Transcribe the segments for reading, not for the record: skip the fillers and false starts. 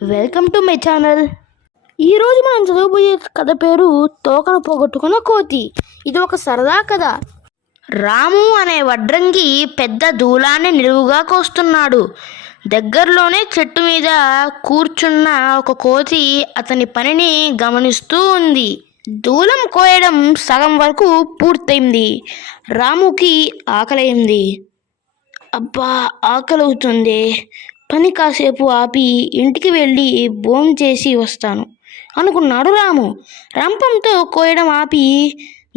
Welcome to my channel. ఈరోజు మనం చదవబోయే కథ పేరు తోకను పోగొట్టుకున్న కోతి. ఇది ఒక సరదా కథ. రాము అనే వడ్రంగి పెద్ద దూలాన్ని నిలువుగా కోస్తున్నాడు. దగ్గరలోనే చెట్టు మీద కూర్చున్న ఒక కోతి అతని పనిని గమనిస్తూ ఉంది. దూలం కోయడం సగం వరకు పూర్తయింది. రాముకి ఆకలైంది. అబ్బా, ఆకలవుతుంది. పని కాసేపు ఆపి ఇంటికి వెళ్ళి భోంచేసి వస్తాను అనుకున్నాడు రాము. రంపంతో కోయడం ఆపి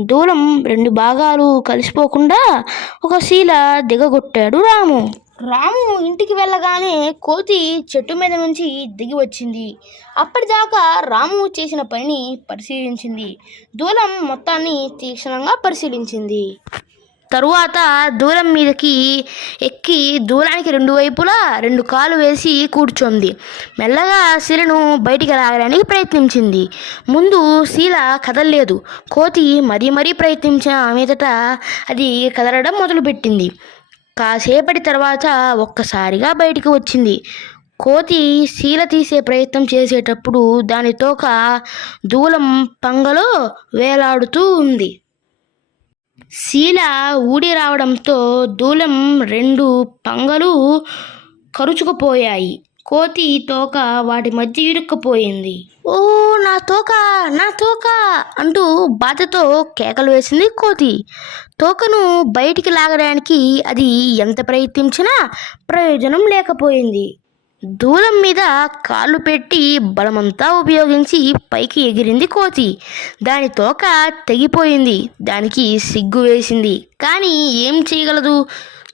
దూలం 2 భాగాలు కలిసిపోకుండా ఒక శీల దిగగొట్టాడు రాము. రాము ఇంటికి వెళ్ళగానే కోతి చెట్టు మీద నుంచి దిగి వచ్చింది. అప్పటిదాకా రాము చేసిన పనిని పరిశీలించింది. దూలం మొత్తాన్ని తీక్షణంగా పరిశీలించింది. తరువాత దూలం మీదకి ఎక్కి దూలానికి 2 వైపులా 2 కాళ్ళు వేసి కూర్చోంది. మెల్లగా శీలను బయటికి లాగడానికి ప్రయత్నించింది. ముందు శీల కదలలేదు. కోతి మరీ ప్రయత్నించిన మీదట అది కదలడం మొదలుపెట్టింది. కాసేపటి తర్వాత ఒక్కసారిగా బయటికి వచ్చింది. కోతి శీల తీసే ప్రయత్నం చేసేటప్పుడు దాని తోక దూలం పంగలో వేలాడుతూ ఉంది. శీల ఊడి రావడంతో దూలం 2 పంగలు కరుచుకుపోయాయి. కోతి తోక వాటి మధ్య ఇరుక్కుపోయింది. ఓ నా తోక, నా తోక అంటూ బాధతో కేకలు వేసింది కోతి. తోకను బయటికి లాగడానికి అది ఎంత ప్రయత్నించినా ప్రయోజనం లేకపోయింది. దూలం మీద కాళ్ళు పెట్టి బలమంతా ఉపయోగించి పైకి ఎగిరింది కోతి. దాని తోక తెగిపోయింది. దానికి సిగ్గు వేసింది. కానీ ఏం చేయగలదు?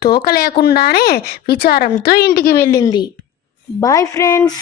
తోక లేకుండానే విచారంతో ఇంటికి వెళ్ళింది. Boy friends.